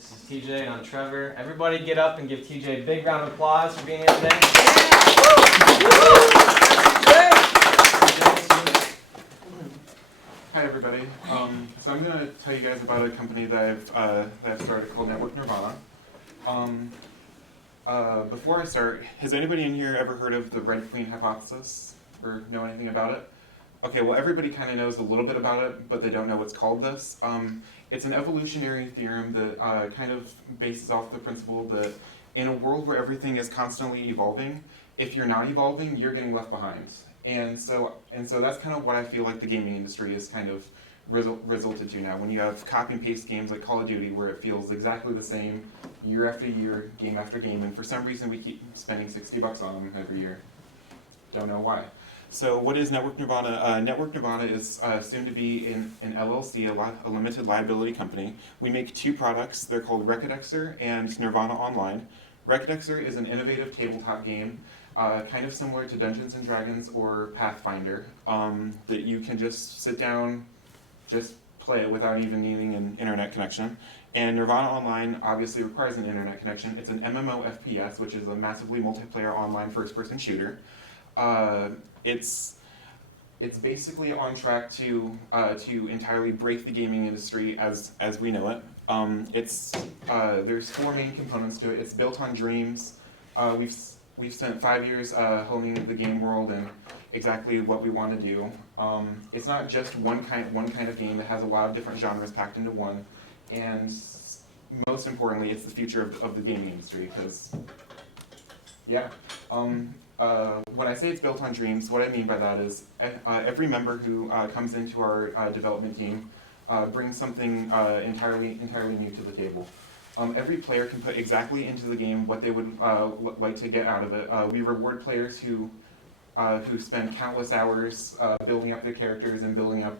This is TJ and I'm Trevor. Everybody get up and give TJ a big round of applause for being here today. Hi everybody. So I'm going to tell you guys about a company that I've started called Network Nirvana. Before I start, has anybody in here ever heard of the Red Queen hypothesis or know anything about it? Okay, well everybody kind of knows a little bit about it, but they don't know what's called this. It's an evolutionary theorem that kind of bases off the principle that in a world where everything is constantly evolving, if you're not evolving, you're getting left behind. And so that's kind of what I feel like the gaming industry is kind of resulted to now. When you have copy and paste games like Call of Duty where it feels exactly the same year after year, game after game, and for some reason we keep spending $60 on them every year. Don't know why. So what is Network Nirvana? Network Nirvana is soon to be an LLC, a limited liability company. We make two products. They're called Recodexer and Nirvana Online. Recodexer is an innovative tabletop game, kind of similar to Dungeons & Dragons or Pathfinder, that you can just sit down, just play it without even needing an internet connection. And Nirvana Online obviously requires an internet connection. It's an MMO FPS, which is a massively multiplayer online first-person shooter. It's basically on track to entirely break the gaming industry as we know it. There's four main components to it. It's built on dreams. We've spent 5 years honing the game world and exactly what we want to do. It's not just one kind of game. It has a lot of different genres packed into one, and most importantly, it's the future of the gaming industry. Because, yeah. When I say it's built on dreams, what I mean by that is every member who comes into our development team brings something entirely new to the table. Every player can put exactly into the game what they would like to get out of it. We reward players who spend countless hours building up their characters and building up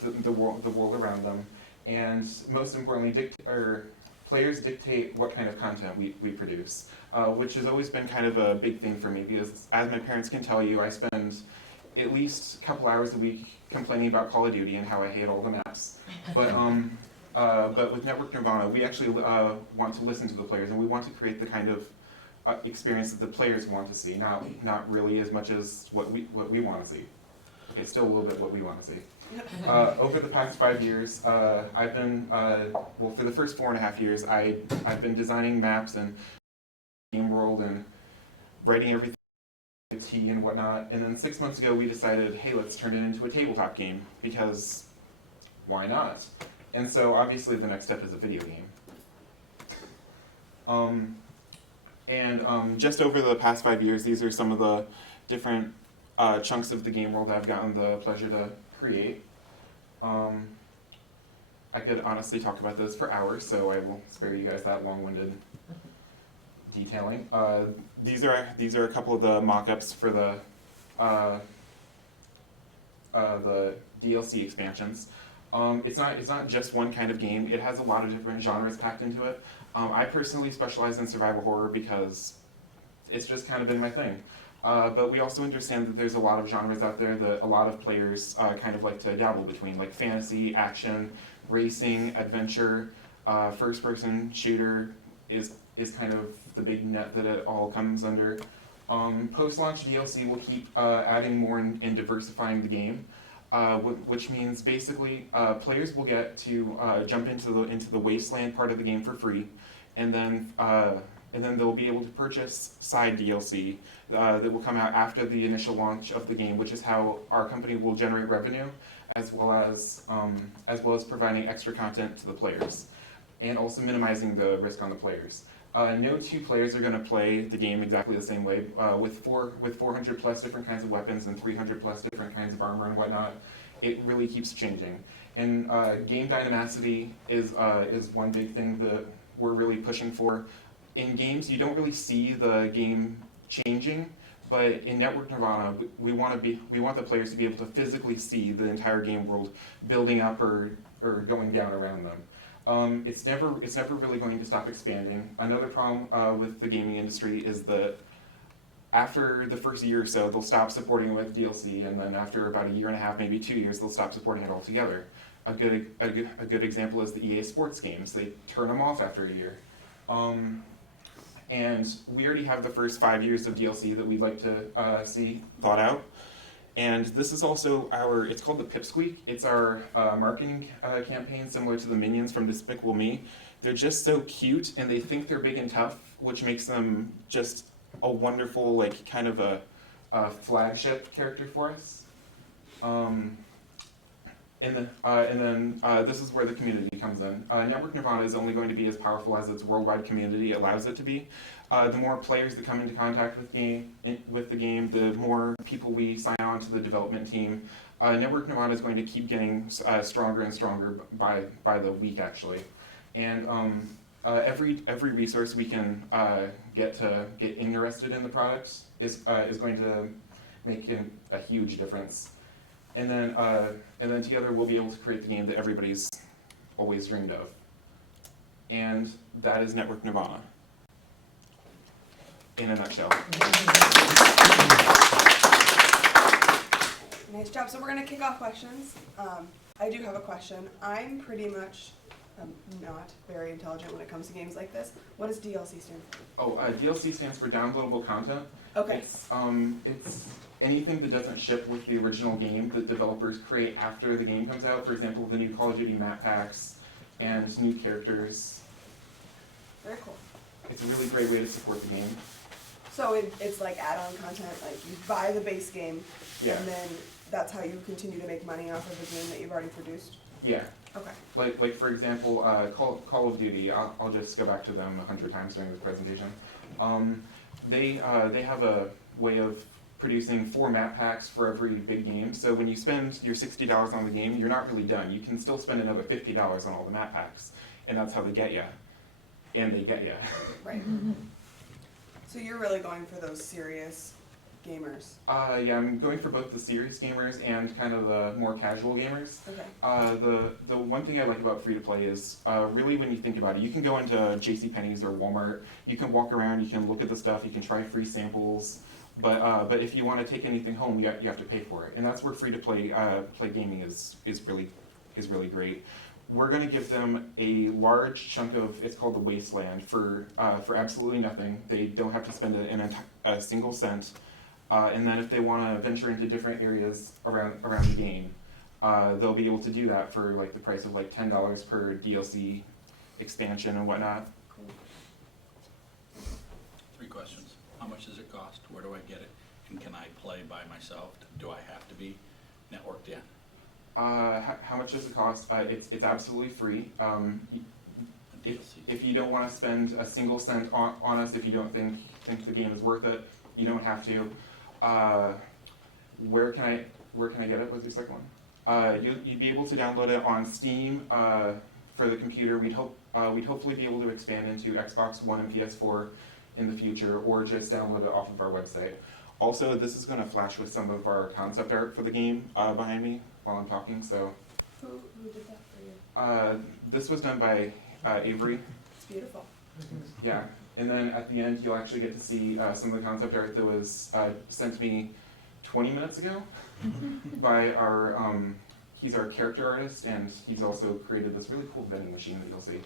the world around them. And most importantly, players dictate what kind of content we produce, which has always been kind of a big thing for me because, as my parents can tell you, I spend at least a couple hours a week complaining about Call of Duty and how I hate all the maps. But with Network Nirvana, we actually want to listen to the players, and we want to create the kind of experience that the players want to see, not really as much as what we want to see. Okay, still a little bit what we want to see. Over the past 5 years, I've been, for the first 4.5 years, I've been designing maps and game world and writing everything, T and whatnot. And then 6 months ago, we decided, hey, let's turn it into a tabletop game because why not? And so obviously the next step is a video game. Just over the past 5 years, these are some of the different chunks of the game world I've gotten the pleasure to create. I could honestly talk about this for hours, so I will spare you guys that long-winded detailing. These are a couple of the mock-ups for the DLC expansions. It's not just one kind of game. It has a lot of different genres packed into it. I personally specialize in survival horror because it's just kind of been my thing. But we also understand that there's a lot of genres out there that a lot of players kind of like to dabble between, like fantasy, action, racing, adventure, first-person shooter is kind of the big net that it all comes under. Post-launch DLC will keep adding more and diversifying the game, which means basically players will get to jump into the wasteland part of the game for free, and then they'll be able to purchase side DLC that will come out after the initial launch of the game, which is how our company will generate revenue, as well as providing extra content to the players, and also minimizing the risk on the players. No two players are going to play the game exactly the same way. With 400 plus different kinds of weapons and 300 plus different kinds of armor and whatnot, it really keeps changing. And game dynamicity is one big thing that we're really pushing for. In games, you don't really see the game changing, but in Network Nirvana, we want the players to be able to physically see the entire game world building up or going down around them. It's never really going to stop expanding. Another problem with the gaming industry is that after the first year or so, they'll stop supporting it with DLC, and then after about a year and a half, maybe 2 years, they'll stop supporting it altogether. a good example is the EA Sports games. They turn them off after a year. And we already have the first 5 years of DLC that we'd like to see thought out. And this is also it's called the Pipsqueak. It's our marketing campaign similar to the minions from Despicable Me. They're just so cute and they think they're big and tough, which makes them just a wonderful, like, kind of a flagship character for us. And then this is where the community comes in. Network Nirvana is only going to be as powerful as its worldwide community allows it to be. The more players that come into contact with the game, the more people we sign on to the development team. Network Nirvana is going to keep getting stronger and stronger by the week, actually. And every resource we can get interested in the product is going to make a huge difference. And then together we'll be able to create the game that everybody's always dreamed of. And that is Network Nirvana, in a nutshell. Nice job. So we're going to kick off questions. I do have a question. I'm pretty much not very intelligent when it comes to games like this. What does DLC stand for? Oh, DLC stands for downloadable content. Okay. It's anything that doesn't ship with the original game that developers create after the game comes out. For example, the new Call of Duty map packs and new characters. Very cool. It's a really great way to support the game. So it's like add-on content, like you buy the base game, Yeah. and then that's how you continue to make money off of the game that you've already produced? Yeah. Okay. Like for example, Call of Duty. I'll just go back to them 100 times during this presentation. They have a way of producing 4 map packs for every big game. So when you spend your $60 on the game, you're not really done. You can still spend another $50 on all the map packs, and that's how they get you. And they get you. Right. So you're really going for those serious gamers? Yeah, I'm going for both the serious gamers and kind of the more casual gamers. Okay. The one thing I like about free-to-play is really when you think about it, you can go into JCPenney's or Walmart, you can walk around, you can look at the stuff, you can try free samples, but if you want to take anything home, you have to pay for it. And that's where free-to-play play gaming is really great. We're going to give them a large chunk of, it's called the Wasteland, for absolutely nothing. They don't have to spend a single cent. And then if they want to venture into different areas around the game, they'll be able to do that for like the price of like $10 per DLC expansion and whatnot. Cool. 3 questions. How much does it cost? Where do I get it? And can I play by myself? Do I have to be networked in? How much does it cost? It's absolutely free. If you don't want to spend a single cent on us, if you don't think the game is worth it, you don't have to. Where can I get it? What's your second one? You'd be able to download it on Steam for the computer. We'd hopefully be able to expand into Xbox One and PS4 in the future, or just download it off of our website. Also, this is going to flash with some of our concept art for the game behind me while I'm talking. So, Who did that for you? this was done by Avery. It's beautiful. Yeah, and then at the end you'll actually get to see some of the concept art that was sent to me 20 minutes ago by he's our character artist, and he's also created this really cool vending machine that you'll see.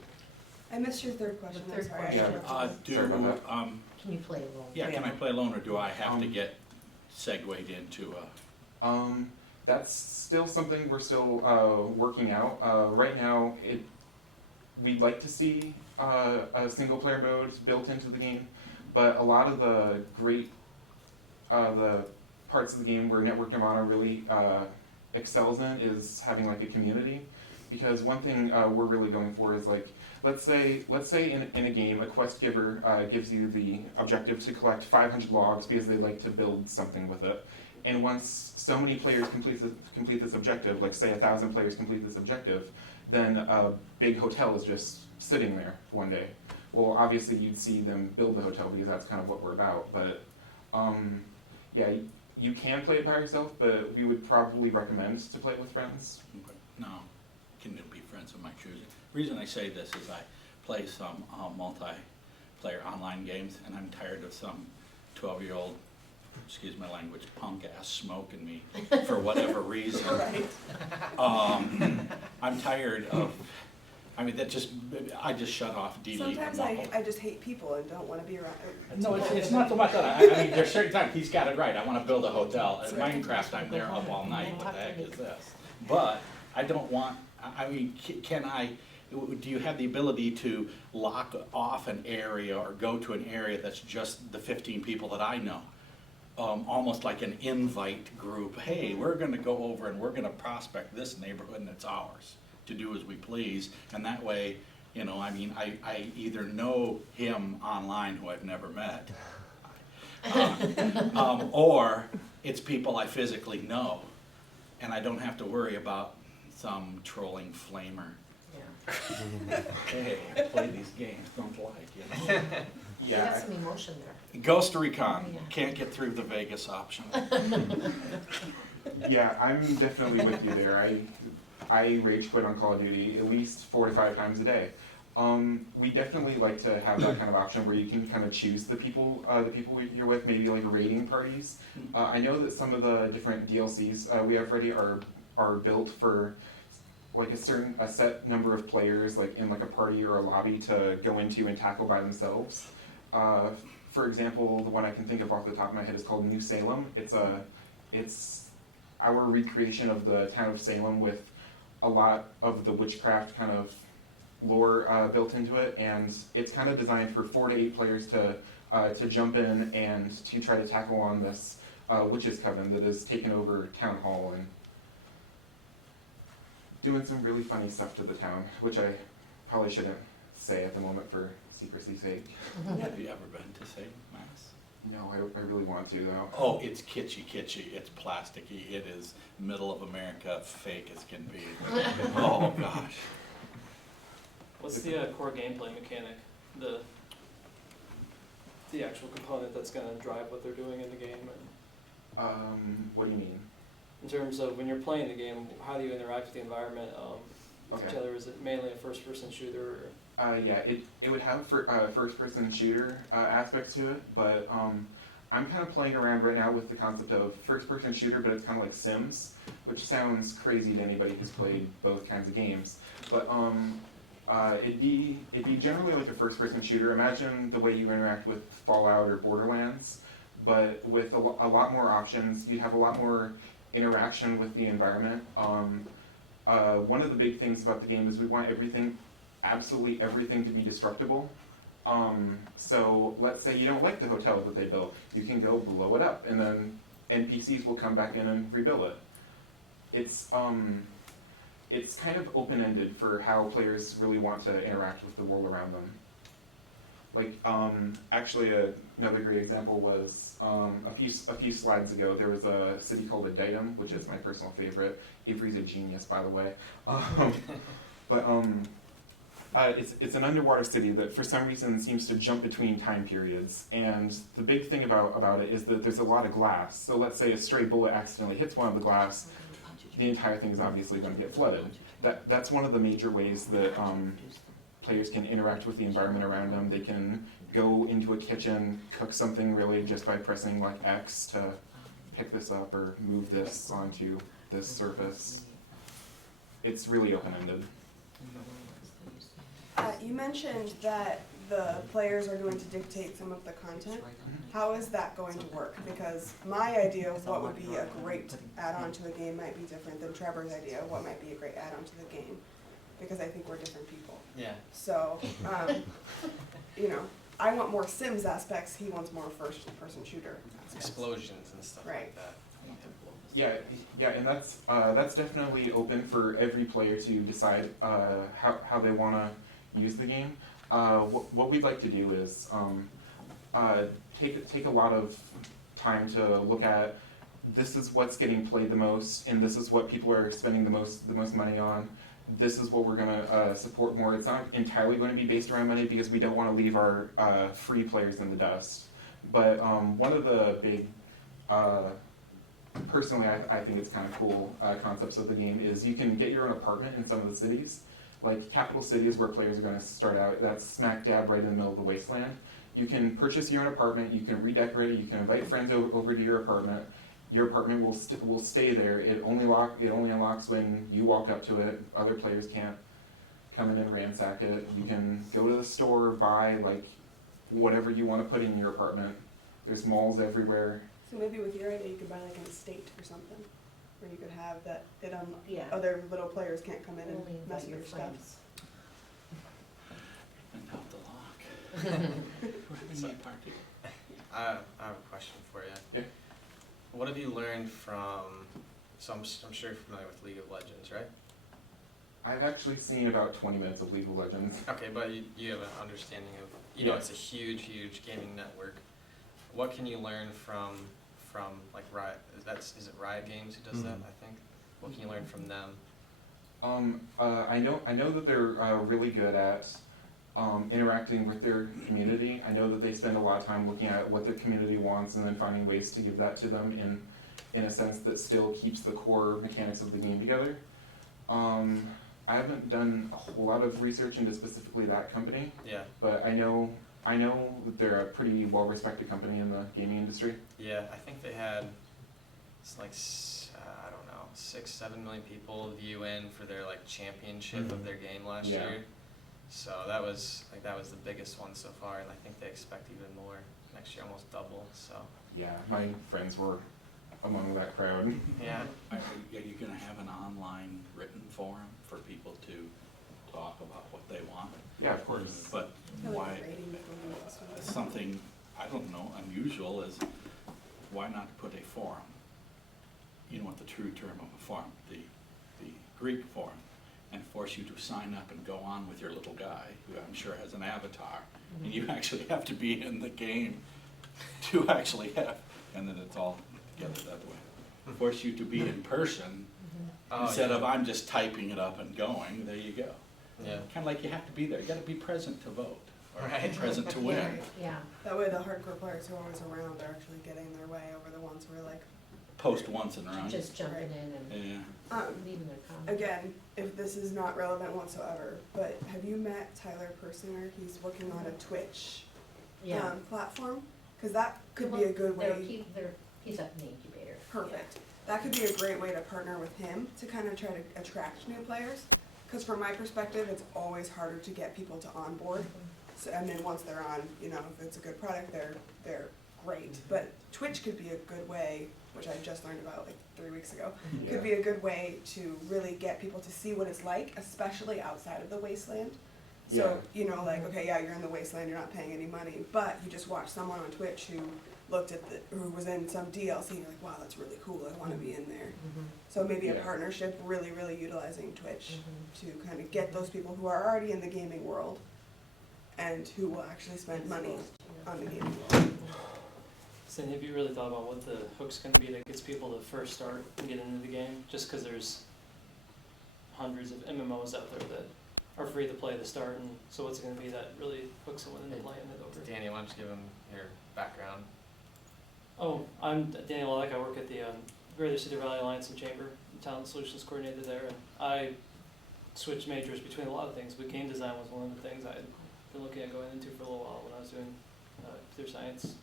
I missed your third question. The I'm third sorry. question. Sorry about that. Can you play alone? Yeah, can I play alone, or do I have to get segued into That's still something we're still working out. Right now, we'd like to see a single player mode built into the game, but a lot of the the parts of the game where Network Nirvana really excels in is having like a community. Because one thing we're really going for is like, let's say in a game, a quest giver gives you the objective to collect 500 logs because they like to build something with it. And once so many players complete this objective, like say 1,000 players complete this objective, then a big hotel is just sitting there one day. Well, obviously you'd see them build the hotel because that's kind of what we're about. But yeah, you can play it by yourself, but we would probably recommend to play it with friends. no, can it be friends of my choosing? The reason I say this is I play some multiplayer online games, and I'm tired of some 12-year-old excuse my language, punk ass smoking me for whatever reason. Right. I'm tired of, I mean, I just shut off, delete. Sometimes and walk I just hate people and don't want to be around. No, it's not so much that. I mean, there's certain times, he's got it right, I wanna build a hotel. At Right. Minecraft, I'm there up all night, what the heck is this? But I don't want, I mean, do you have the ability to lock off an area or go to an area that's just the 15 people that I know? Almost like an invite group, hey, we're gonna go over and we're gonna prospect this neighborhood and it's ours to do as we please. And that way, you know, I mean, I either know him online who I've never met, or it's people I physically know, and I don't have to worry about some trolling flamer. Yeah. Hey, I play these games, don't like, you know? You got some emotion there. Ghost Recon, Yeah. can't get through the Vegas option. Yeah, I'm definitely with you there. I rage quit on Call of Duty at least 4 to 5 times a day. We definitely like to have that kind of option where you can kind of choose the people you're with, maybe like raiding parties. I know that some of the different DLCs we have ready are built for like a set number of players, like in like a party or a lobby to go into and tackle by themselves. For example, the one I can think of off the top of my head is called New Salem. It's our recreation of the town of Salem with a lot of the witchcraft kind of lore built into it, and it's kind of designed for 4 to 8 players to jump in and to try to tackle on this witches coven that has taken over town hall and doing some really funny stuff to the town, which I probably shouldn't say at the moment for secrecy's sake. Have you ever been to St. Mass? No, I really want to though. Oh, it's kitschy, it's plasticky, it is middle of America, fake as can be. Oh, gosh. What's the core gameplay mechanic? The actual component that's going to drive what they're doing in the game? What do you mean? In terms of when you're playing the game, how do you interact with the environment, with each Okay. other? Is it mainly a first-person shooter? Yeah, it would have first-person shooter aspects to it, but I'm kind of playing around right now with the concept of first-person shooter, but it's kind of like Sims, which sounds crazy to anybody who's played both kinds of games. But it'd be generally like a first-person shooter. Imagine the way you interact with Fallout or Borderlands, but with a lot more options. You have a lot more interaction with the environment. One of the big things about the game is we want absolutely everything to be destructible. So let's say you don't like the hotel that they built, you can go blow it up, and then NPCs will come back in and rebuild it. It's kind of open-ended for how players really want to interact with the world around them. Like, actually another great example was a few slides ago, there was a city called Aditum, which is my personal favorite. Avery's a genius, by the way. It's an underwater city that for some reason seems to jump between time periods. And the big thing about it is that there's a lot of glass. So let's say a stray bullet accidentally hits one of the glass, the entire thing is obviously going to get flooded. That's one of the major ways that players can interact with the environment around them. They can go into a kitchen, cook something really just by pressing like X to pick this up or move this onto this surface. It's really open-ended. You mentioned that the players are going to dictate some of the content. How is that going to work? Because my idea of what would be a great add-on to a game might be different than Trevor's idea of what might be a great add-on to the game. Because I think we're different people. Yeah. So, you know, I want more Sims aspects, he wants more first-person shooter aspects. Explosions and stuff Right. like that. Yeah, and that's definitely open for every player to decide how they want to use the game. What we'd like to do is take a lot of time to look at this is what's getting played the most, and this is what people are spending the most money on. This is what we're going to support more. It's not entirely going to be based around money because we don't want to leave our free players in the dust. But one of the big, personally I think it's kind of cool concepts of the game is you can get your own apartment in some of the cities. Like capital cities where players are going to start out, that's smack dab right in the middle of the wasteland. You can purchase your own apartment. You can redecorate it. You can invite friends over to your apartment. Your apartment will stay there. It only unlocks when you walk up to it. Other players can't come in and ransack it. You can go to the store, buy like whatever you want to put in your apartment. There's malls everywhere. So maybe with your idea, you could buy like an estate or something, where you could have that Yeah. other little players can't come in Only and mess invite with your your stuff. friends. And out the lock. We're having a party. I have a question for you. Yeah. What have you learned from, so I'm sure you're familiar with League of Legends, right? I've actually seen about 20 minutes of League of Legends. Okay, but you have an understanding of, you know, Yeah. it's a huge gaming network. What can you learn from like Riot, is it Riot Games who does that, I think? What can you learn from them? I know that they're really good at interacting with their community. I know that they spend a lot of time looking at what their community wants and then finding ways to give that to them in a sense that still keeps the core mechanics of the game together. I haven't done a whole lot of research into specifically that company, Yeah, but I know that they're a pretty well-respected company in the gaming industry. yeah, I think they had, it's like, I don't know, 6-7 million people view in for their like championship of their game last Yeah. year. So that was the biggest one so far, and I think they expect even more next year, almost double, so, Yeah, my friends were among that crowd. yeah. Are you gonna have an online written forum for people to talk about what they want? Yeah, of course. But I like why, rating before you start. something, I don't know, unusual is, why not put a forum? You know what the true term of a forum, the Greek forum, and force you to sign up and go on with your little guy, who I'm sure has an avatar, and you actually have to be in the game to actually have, and then it's all together that way. Force you to be in person, Oh, instead yeah. of I'm just typing it up and going, there you go. Yeah. Kind of like you have to be there, you gotta be present to vote, or Right. present to win. Yeah. That way the hardcore players who are always around are actually getting their way over the ones who are like, Post once and around. Just jumping in and Yeah. leaving their comments. again, if this is not relevant whatsoever, but have you met Tyler Persinger? He's working on a Twitch Yeah. platform, because that could be a good way. He's up in the incubator. Perfect. That could be a great way to partner with him to kind of try to attract new players. Because from my perspective, it's always harder to get people to onboard. So, and then once they're on, you know, if it's a good product, they're great. But Twitch could be a good way, which I just learned about like 3 weeks ago, could be a good way to really get people to see what it's like, especially outside of the wasteland. So, you know, like, okay, yeah, you're in the wasteland, you're not paying any money, but you just watch someone on Twitch who looked at who was in some DLC, and you're like, wow, that's really cool, I want to be in there. So maybe a Yeah. partnership, really utilizing Twitch to kind of get those people who are already in the gaming world and who will actually spend money on the gaming world. So have you really thought about what the hook's going to be that gets people to first start and get into the game? Just because there's hundreds of MMOs out there that are free to play to start, and so what's it going to be that really hooks someone into playing it over? Danny, why don't you give him your background? Oh, I'm Daniel Leck. I work at the Greater Cedar Valley Alliance and Chamber, Talent Solutions Coordinator there, and I switched majors between a lot of things, but game design was one of the things I had been looking at going into for a little while when I was doing computer science,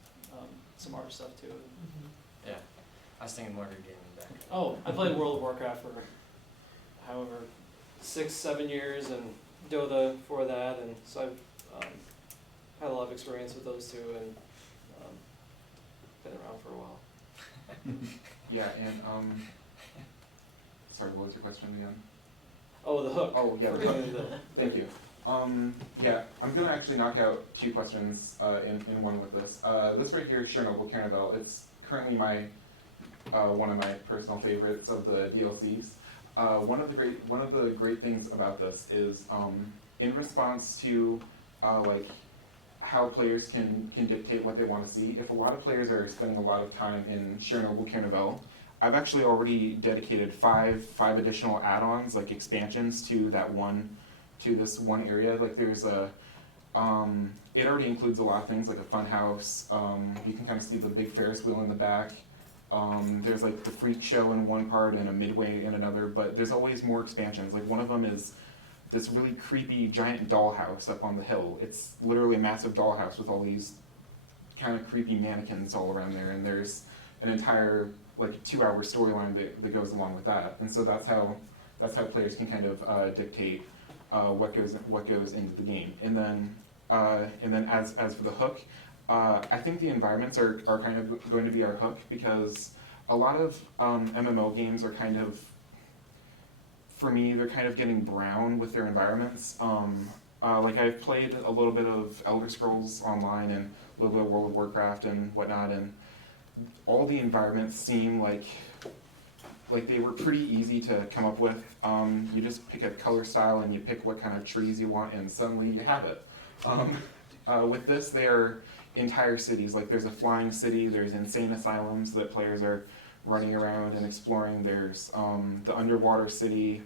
some art stuff too. Yeah, I was thinking more of your gaming background. Oh, I played World of Warcraft for however 6-7 years, and Dota for that, and so I've had a lot of experience with those two, and been around for a while. Yeah, and sorry, what was your question again? Oh, the hook. Oh, yeah, For the hook. going to Thank you. Yeah, I'm gonna actually knock out 2 questions in one with this. This right here, Chernobyl Carnival, it's currently my one of my personal favorites of the DLCs. One of the great things about this is in response to like how players can dictate what they want to see. If a lot of players are spending a lot of time in Chernobyl Carnival, I've actually already dedicated five additional add-ons, like expansions to this one area. Like there's a it already includes a lot of things like a fun house. You can kind of see the big Ferris wheel in the back. There's like the freak show in one part and a midway in another, but there's always more expansions. Like one of them is this really creepy giant dollhouse up on the hill. It's literally a massive dollhouse with all these kind of creepy mannequins all around there, and there's an entire like 2-hour storyline that goes along with that, and so that's how players can kind of dictate what goes into the game, and then as for the hook, I think the environments are kind of going to be our hook, because a lot of MMO games are kind of, for me, they're kind of getting brown with their environments. Like I've played a little bit of Elder Scrolls Online and a little bit of World of Warcraft and whatnot, and all the environments seem like they were pretty easy to come up with. You just pick a color style and you pick what kind of trees you want, and suddenly you have it. With this, they are entire cities. Like there's a flying city, there's insane asylums that players are running around and exploring. There's the underwater city.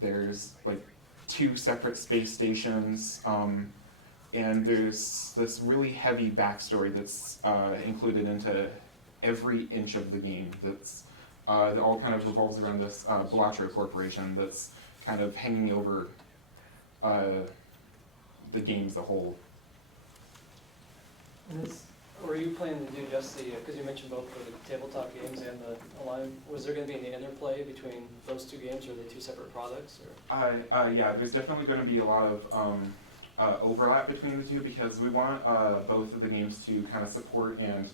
There's like 2 separate space stations, and there's this really heavy backstory that's included into every inch of the game. That all kind of revolves around this Blatro Corporation that's kind of hanging over the game as a whole. Were you planning to do just the, because you mentioned both for the tabletop games and the online, was there going to be any interplay between those 2 games, or are they 2 separate products? Or? Yeah, there's definitely going to be a lot of overlap between the 2, because we want both of the games to kind of support and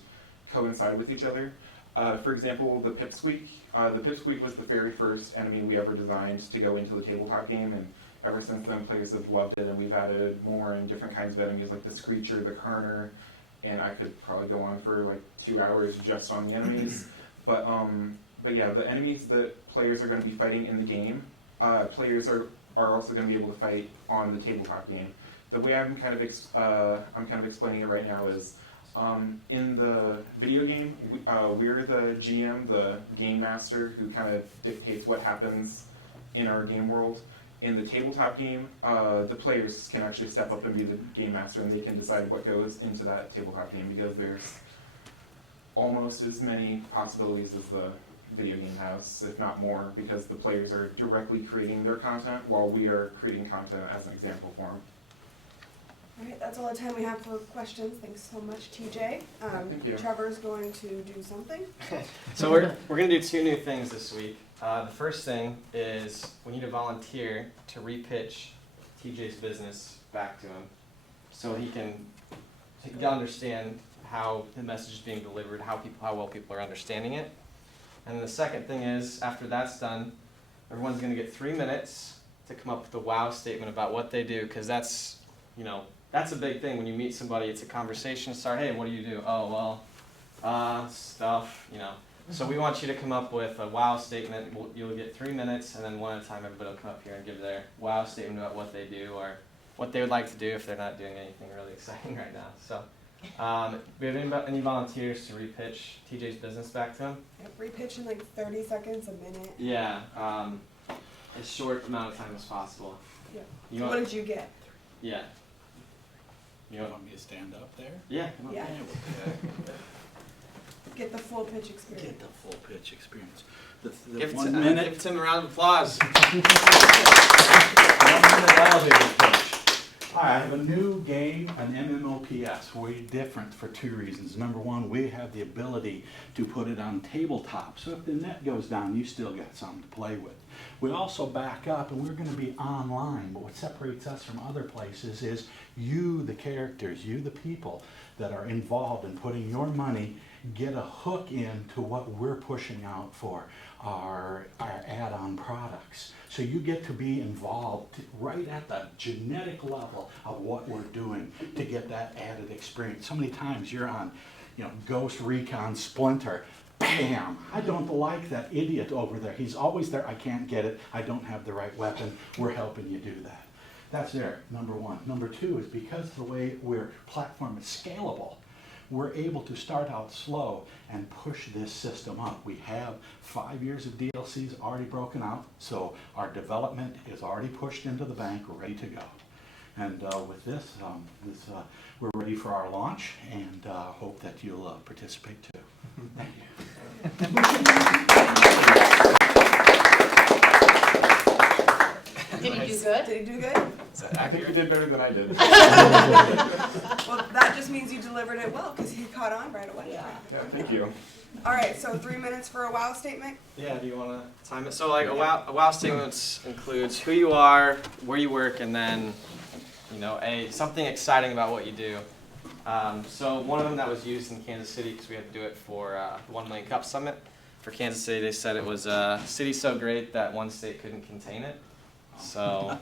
coincide with each other. For example, the Pipsqueak. The Pipsqueak was the very first enemy we ever designed to go into the tabletop game, and ever since then players have loved it, and we've added more and different kinds of enemies like the Screecher, the Carner, and I could probably go on for like 2 hours just on the enemies. But yeah, the enemies that players are going to be fighting in the game, players are also going to be able to fight on the tabletop game. The way I'm kind of explaining it right now is, in the video game, we're the GM, the game master, who kind of dictates what happens in our game world. In the tabletop game, the players can actually step up and be the game master, and they can decide what goes into that tabletop game, because there's almost as many possibilities as the video game has, if not more, because the players are directly creating their content while we are creating content as an example for them. All right, that's all the time we have for questions. Thanks so much, TJ. Thank you. Trevor's going to do something. So we're going to do 2 new things this week. The first thing is we need a volunteer to repitch TJ's business back to him, so he can understand how the message is being delivered, how well people are understanding it. And then the second thing is, after that's done, everyone's going to get 3 minutes to come up with a wow statement about what they do, because that's a big thing when you meet somebody. It's a conversation start. Hey, what do you do? Oh, well, stuff, So we want you to come up with a wow statement. You'll get 3 minutes, and then one at a time everybody will come up here and give their wow statement about what they do, or what they would like to do if they're not doing anything really exciting right now. So we have any volunteers to repitch TJ's business back to him? Yep, repitch in like 30 seconds, a minute. Yeah, as short amount of time as possible. Yeah. What did you get? Yeah. You want me to stand up there? Yeah. Come on. Yeah. Get the full pitch experience. Get the full pitch experience. The Give 1 minute. Give Tim a round of applause. 1 minute elevator pitch. Hi, I have a new game, an MMOPS. We're different for 2 reasons. Number 1, we have the ability to put it on tabletop. So if the net goes down, you still got something to play with. We also back up, and we're going to be online. But what separates us from other places is you, the characters, you, the people that are involved in putting your money, get a hook into what we're pushing out for our add-on products. So you get to be involved right at the genetic level of what we're doing to get that added experience. So many times you're on, Ghost Recon Splinter. Bam! I don't like that idiot over there. He's always there. I can't get it. I don't have the right weapon. We're helping you do that. That's there, number 1. Number 2 is because the way our platform is scalable, we're able to start out slow and push this system up. We have 5 years of DLCs already broken out, so our development is already pushed into the bank, ready to go. And with this, we're ready for our launch, and hope that you'll participate too. Thank you. Did he do Nice. good? Did he do good? Is that I think you accurate? did better than I did. Well, that just means you delivered it well, because he caught on right away. Yeah. Yeah, thank you. All right, so 3 minutes for a wow statement. Yeah, do you want to time it? So like a wow statement includes who you are, where you work, and then, you know, something exciting about what you do. So one of them that was used in Kansas City, because we had to do it for the 1 Million Cup Summit. For Kansas City, they said it was a city so great that one state couldn't contain it. So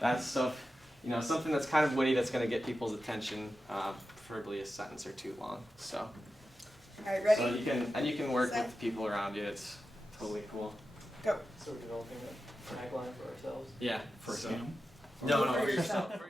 that's stuff, you know, something that's kind of witty that's going to get people's attention, preferably a sentence or two long. So. All right, ready? So you can work Set. with the people around you. It's totally cool. Go. So we're developing a tagline for ourselves. Yeah. For so- him? No, For for yourself. yourself.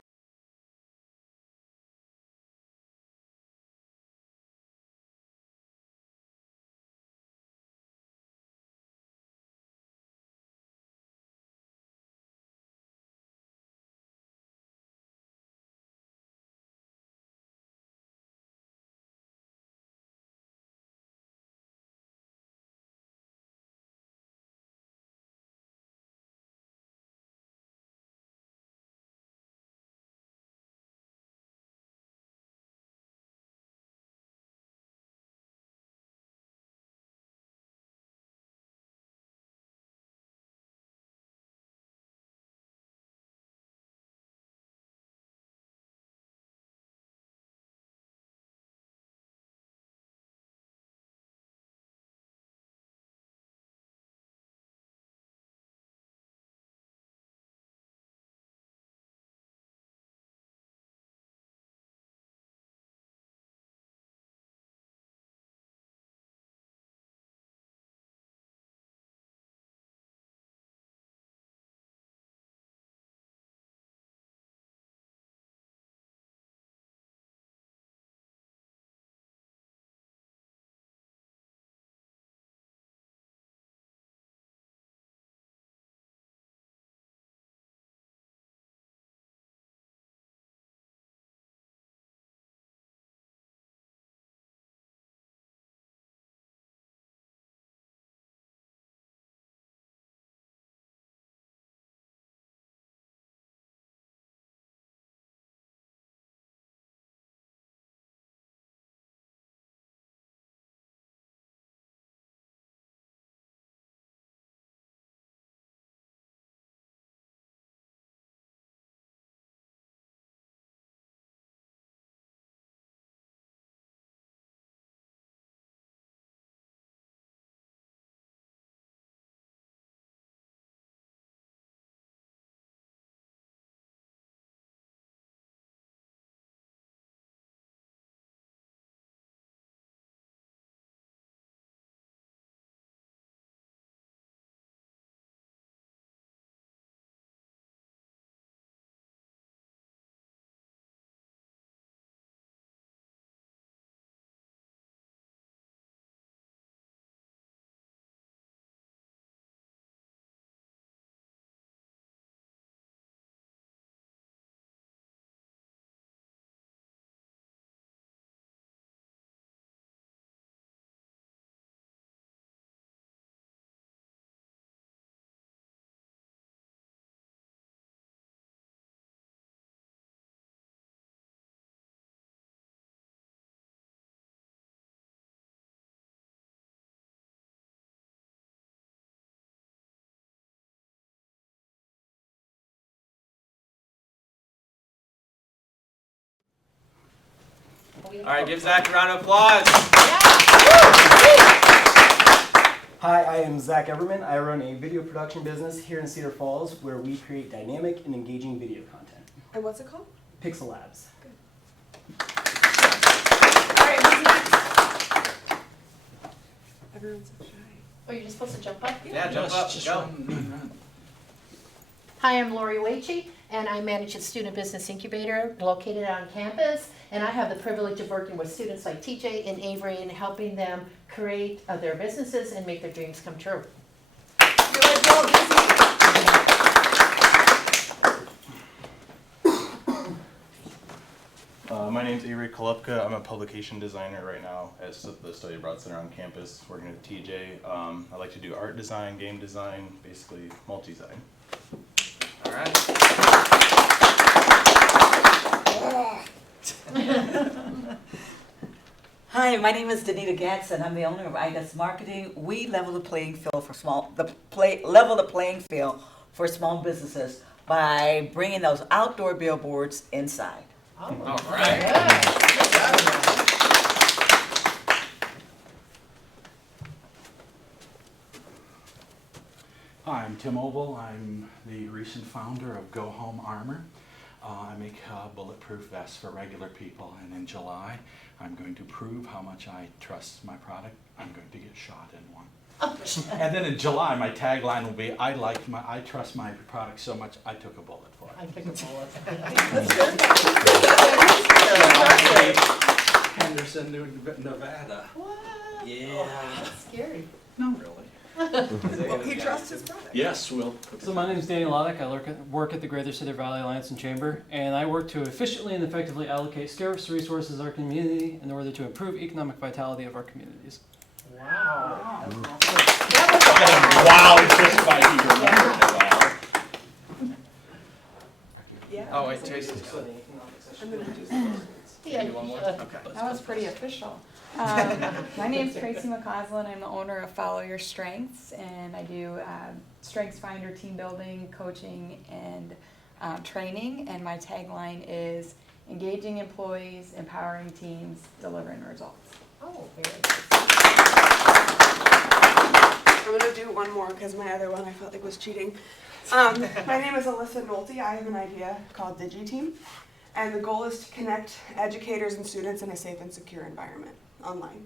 All right, give Zach a round of applause. Hi, I am Zach Everman. I run a video production business here in Cedar Falls where we create dynamic and engaging video content. And what's it called? Pixel Labs. All right, who's next? Everyone's so shy. Oh, you're just supposed to jump up? Yeah, jump up, Just go. run. Hi, I'm Lori Waitche, and I manage a student business incubator located on campus. And I have the privilege of working with students like TJ and Avery and helping them create their businesses and make their dreams come true. You're like, well, My name's Avery Kolupka. I'm a publication designer right now at the Study Abroad Center on campus, working with TJ. I like to do art design, game design, basically multi-design. All Hi, my name is Danita Gatson. I'm the owner of IDES Marketing. We level the playing field for level the playing field for small businesses by bringing those outdoor billboards inside. All right. Hi, I'm Tim Oval. I'm the recent founder of Go Home Armor. I make bulletproof vests for regular people, and in July, I'm going to prove how much I trust my product. I'm going to get shot in one. And then in July, my tagline will be, I trust my product so much, I took a bullet for it. I took a bullet. Henderson, Nevada. What? Yeah. That's scary. No, really. Well, he trusts his product. Yes, we'll. So my name is Danny Loddick. I work at the Greater Cedar Valley Alliance and Chamber, and I work to efficiently and effectively allocate scarce resources of our community in order to improve economic vitality of our communities. Wow. Wow, just by even Yeah. Oh wait, Jason's good. I'm gonna do some. Yeah, One more? you should. Okay. That was pretty official. My name's Tracy McCausland. I'm the owner of Follow Your Strengths, and I do Strengths Finder, team building, coaching, and training. And my tagline is engaging employees, empowering teams, delivering results. Oh, very nice. I'm gonna do one more because my other one I felt like was cheating. My name is Alyssa Nolte. I have an idea called DigiTeam, and the goal is to connect educators and students in a safe and secure environment online.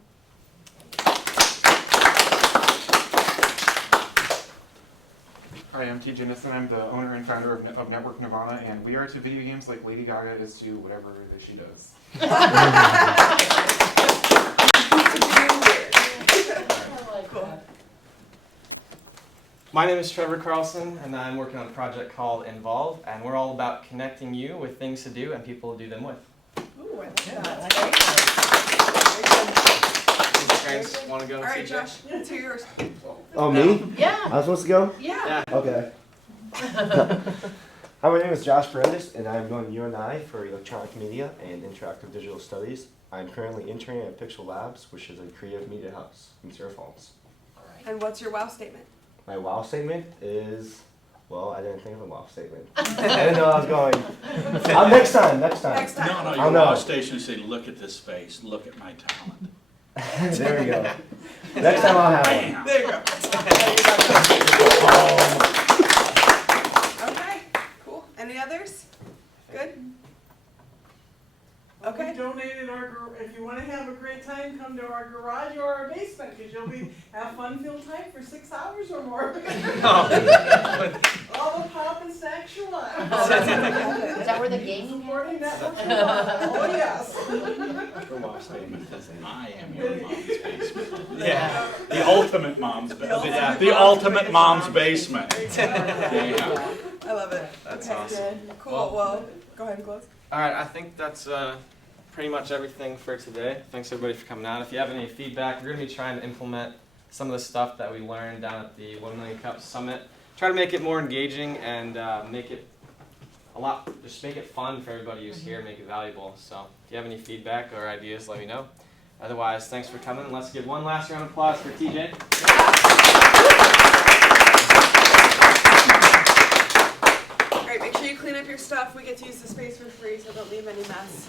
Hi, I'm T. Jennison. I'm the owner and founder of Network Nirvana, and we are to video games like Lady Gaga is to whatever that she does. My name is Trevor Carlson, and I'm working on a project called Involve, and we're all about connecting you with things to do and people to do them with. Ooh, I like that. Parents want to go All and right, see Josh, it's yours. Oh, me? Yeah. I'm supposed to go? Yeah. Okay. Hi, my name is Josh Paredes, and I'm going UNI for Electronic Media and Interactive Digital Studies. I'm currently interning at Pixel Labs, which is a creative media house in Cedar Falls. And what's your wow statement? My wow statement is, well, I didn't think of a wow statement. I didn't know I was going. Next time. Next time. No, no, I'll your know. wow station say, look at this face, look at my talent. There we go. Next time I'll have one. Bam. There you go. Okay, cool. Any others? Good? Okay. We donated if you want to have a great time, come to our garage or our basement, because you'll have fun-filled time for 6 hours or more. All the pop and snacks you want. Is that where the gaming Supporting happens? that what you want. Oh, yes. Your wow statement is, I am your mom's basement. Yeah. The ultimate mom's basement. Yeah. The ultimate mom's basement. Yeah. I love it. That's Okay, awesome. good. Cool. Well, go ahead and close. All right, I think that's pretty much everything for today. Thanks everybody for coming out. If you have any feedback, we're going to be trying to implement some of the stuff that we learned down at the 1 Million Cup Summit. Try to make it more engaging and make it fun for everybody who's here, make it valuable. So if you have any feedback or ideas, let me know. Otherwise, thanks for coming. Let's give one last round of applause for TJ. All right, make sure you clean up your stuff. We get to use the space for free, so don't leave any mess.